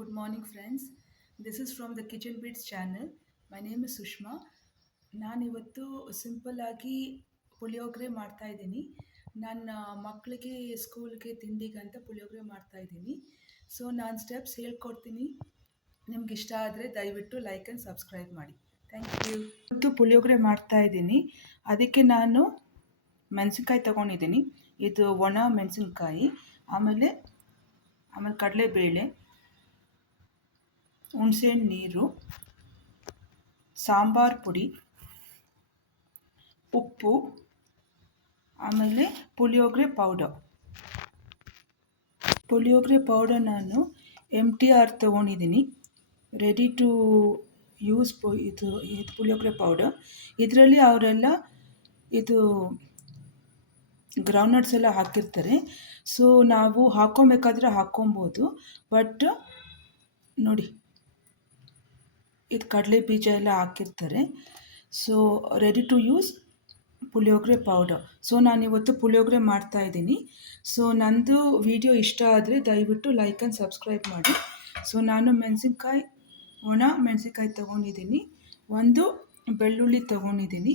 Good morning, friends. This is from the Kitchen Beats channel. My name is Sushma. ನಾನಿವತ್ತು simple ಆಗಿ ಪುಳಿಯೋಗರೆ ಮಾಡ್ತಾ ಇದ್ದೀನಿ. ನನ್ನ ಮಕ್ಕಳಿಗೆ ಸ್ಕೂಲ್ಗೆ ತಿಂಡಿಗಂತ ಪುಳಿಯೋಗರೆ ಮಾಡ್ತಾ ಇದ್ದೀನಿ. ಸೊ ನಾನು ಸ್ಟೆಪ್ಸ್ ಹೇಳ್ಕೊಡ್ತೀನಿ. ನಿಮ್ಗೆ ಇಷ್ಟ ಆದರೆ ದಯವಿಟ್ಟು ಲೈಕ್ ಆ್ಯಂಡ್ ಸಬ್ಸ್ಕ್ರೈಬ್ ಮಾಡಿ. Thank you. ಇವತ್ತು ಪುಳಿಯೋಗರೆ ಮಾಡ್ತಾ ಇದ್ದೀನಿ. ಅದಕ್ಕೆ ನಾನು ಮೆಣಸಿನ್ಕಾಯಿ ತೊಗೊಂಡಿದ್ದೀನಿ. ಇದು ಒಣ ಮೆಣಸಿನ್ಕಾಯಿ, ಆಮೇಲೆ ಕಡಲೆಬೇಳೆ, ಹುಣಸೆಹಣ್ಣು ನೀರು, ಸಾಂಬಾರು ಪುಡಿ, ಉಪ್ಪು, ಆಮೇಲೆ ಪುಳಿಯೋಗರೆ ಪೌಡರ್ ನಾನು MTR ತೊಗೊಂಡಿದ್ದೀನಿ. ರೆಡಿ ಟು ಯೂಸ್ ಇದು ಪುಳಿಯೋಗರೆ ಪೌಡರ್. ಇದರಲ್ಲಿ ಅವರೆಲ್ಲ ಇದು ಗ್ರೌಂಡ್ನಟ್ಸ್ ಎಲ್ಲ ಹಾಕಿರ್ತಾರೆ. ಸೊ ನಾವು ಹಾಕ್ಕೊಬೇಕಾದ್ರೆ ಹಾಕ್ಕೊಬೋದು. ಬಟ್ ನೋಡಿ, ಇದು ಕಡಲೆ ಬೀಜ ಎಲ್ಲ ಹಾಕಿರ್ತಾರೆ. So ready to use puliyogare powder. So ನಾನಿವತ್ತು ಪುಳಿಯೋಗರೆ ಮಾಡ್ತಾಯಿದ್ದೀನಿ. ಸೊ ನಂದು ವಿಡಿಯೋ ಇಷ್ಟ ಆದರೆ ದಯವಿಟ್ಟು ಲೈಕ್ ಆ್ಯಂಡ್ ಸಬ್ಸ್ಕ್ರೈಬ್ ಮಾಡಿ. ಸೊ ನಾನು ಒಣ ಮೆಣಸಿನ್ಕಾಯಿ ತೊಗೊಂಡಿದ್ದೀನಿ, ಒಂದು ಬೆಳ್ಳುಳ್ಳಿ ತೊಗೊಂಡಿದ್ದೀನಿ,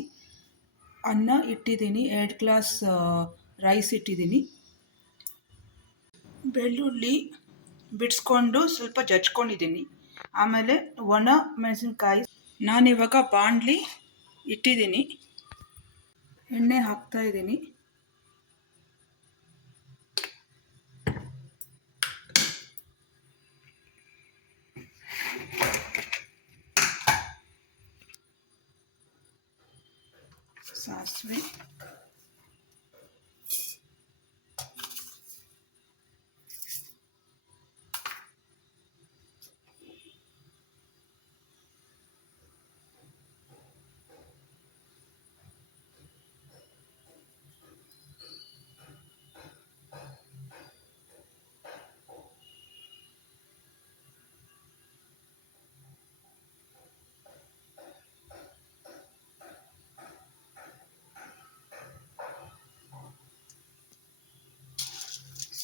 ಅನ್ನ ಇಟ್ಟಿದ್ದೀನಿ, 2 ಗ್ಲಾಸ್ ರೈಸ್ ಇಟ್ಟಿದ್ದೀನಿ. ಬೆಳ್ಳುಳ್ಳಿ ಬಿಡಿಸ್ಕೊಂಡು ಸ್ವಲ್ಪ ಜಜ್ಕೊಂಡಿದ್ದೀನಿ. ಆಮೇಲೆ ಒಣ ಮೆಣಸಿನ್ಕಾಯಿ. ನಾನಿವಾಗ ಬಾಣಲಿ ಇಟ್ಟಿದ್ದೀನಿ, ಎಣ್ಣೆ ಹಾಕ್ತಾಯಿದ್ದೀನಿ. ಸಾಸಿವೆ,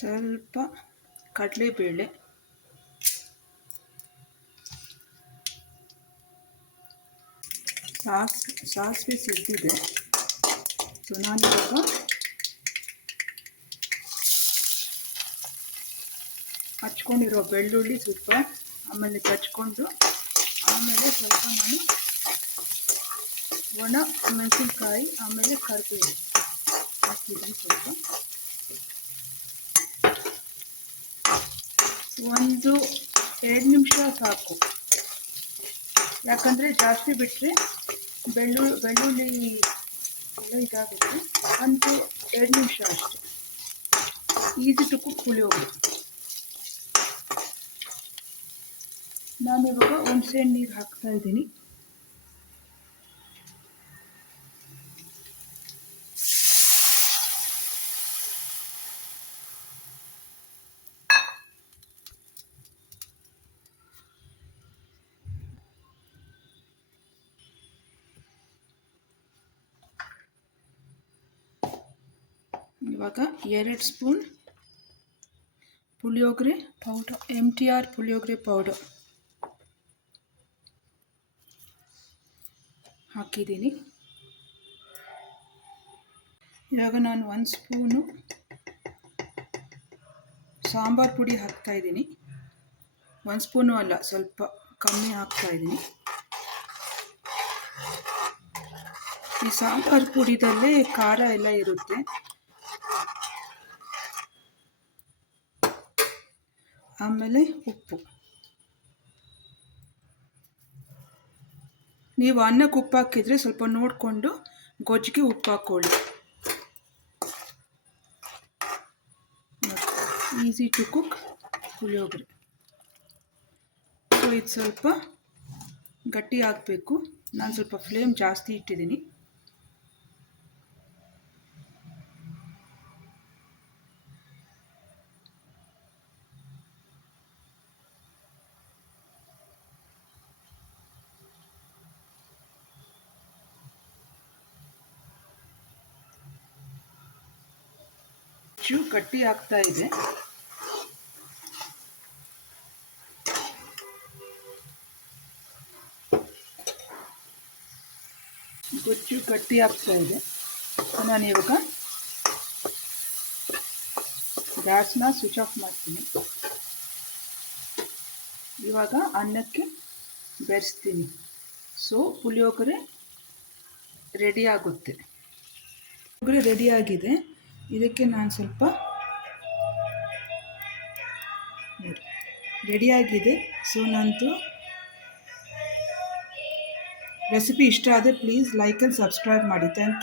ಸ್ವಲ್ಪ ಕಡಲೆಬೇಳೆ, ಸಾಸಿವೆ ಸಿದ್ದಿದೆ. ಸೊ ನಾನಿವಾಗ ಹಚ್ಕೊಂಡಿರೋ ಬೆಳ್ಳುಳ್ಳಿ ಸ್ವಲ್ಪ ಆಮೇಲೆ ಹಚ್ಕೊಂಡು, ಆಮೇಲೆ ಸ್ವಲ್ಪ ನಾನು ಒಣ ಮೆಣಸಿನ್ಕಾಯಿ ಆಮೇಲೆ ಕರಿಬೇವು ಹಾಕಿದ್ದೀನಿ. ಸ್ವಲ್ಪ 1-2 ನಿಮಿಷ ಸಾಕು, ಯಾಕಂದರೆ ಜಾಸ್ತಿ ಬಿಟ್ಟರೆ ಬೆಳ್ಳುಳ್ಳಿ ಎಲ್ಲ ಇದಾಗುತ್ತೆ. 1-2 ನಿಮಿಷ ಅಷ್ಟೆ. Easy to cook puliyogare. ನಾನಿವಾಗ ಹುಣಸೆಹಣ್ಣು ನೀರು ಹಾಕ್ತಾಯಿದ್ದೀನಿ. ಇವಾಗ 2 spoon puliyogare powder, MTR puliyogare powder ಹಾಕಿದ್ದೀನಿ. ಇವಾಗ ನಾನು 1 ಸ್ಪೂನು ಸಾಂಬಾರು ಪುಡಿ ಹಾಕ್ತಾಯಿದ್ದೀನಿ. 1 ಸ್ಪೂನು ಅಲ್ಲ, ಸ್ವಲ್ಪ ಕಮ್ಮಿ ಹಾಕ್ತಾಯಿದ್ದೀನಿ. ಈ ಸಾಂಬಾರು ಪುಡಿದಲ್ಲೇ ಖಾರ ಎಲ್ಲ ಇರುತ್ತೆ. ಆಮೇಲೆ ಉಪ್ಪು. ನೀವು ಅನ್ನಕ್ಕೆ ಉಪ್ಪು ಹಾಕಿದರೆ ಸ್ವಲ್ಪ ನೋಡಿಕೊಂಡು ಗೊಜ್ಜಿಗೆ ಉಪ್ಪು ಹಾಕ್ಕೊಳ್ಳಿ. Easy to cook puliyogare. So ಇದು ಸ್ವಲ್ಪ ಗಟ್ಟಿ ಆಗಬೇಕು. ನಾನು ಸ್ವಲ್ಪ ಫ್ಲೇಮ್ ಜಾಸ್ತಿ ಇಟ್ಟಿದ್ದೀನಿ. ಗಟ್ಟಿ ಆಗ್ತಾ ಇದೆ. ಗೊಜ್ಜು ಗಟ್ಟಿ ಆಗ್ತಾ ಇದೆ. ನಾನು ಇವಾಗ ಗ್ಯಾಸ್ನ ಸ್ವಿಚ್ ಆಫ್ ಮಾಡ್ತೀನಿ. ಇವಾಗ ಅನ್ನಕ್ಕೆ ಬೆರೆಸ್ತೀನಿ. ಸೊ ಪುಳಿಯೋಗರೆ ರೆಡಿ ಆಗುತ್ತೆ. ಪುಳಿಯೋಗರೆ ರೆಡಿಯಾಗಿದೆ. ಇದಕ್ಕೆ ನಾನು ಸ್ವಲ್ಪ ನೋಡಿ ರೆಡಿಯಾಗಿದೆ. ಸೊ ನಂದು ರೆಸಿಪಿ ಇಷ್ಟ ಆದರೆ ಪ್ಲೀಸ್ ಲೈಕ್ ಆ್ಯಂಡ್ ಸಬ್ಸ್ಕ್ರೈಬ್ ಮಾಡಿ. Thank you.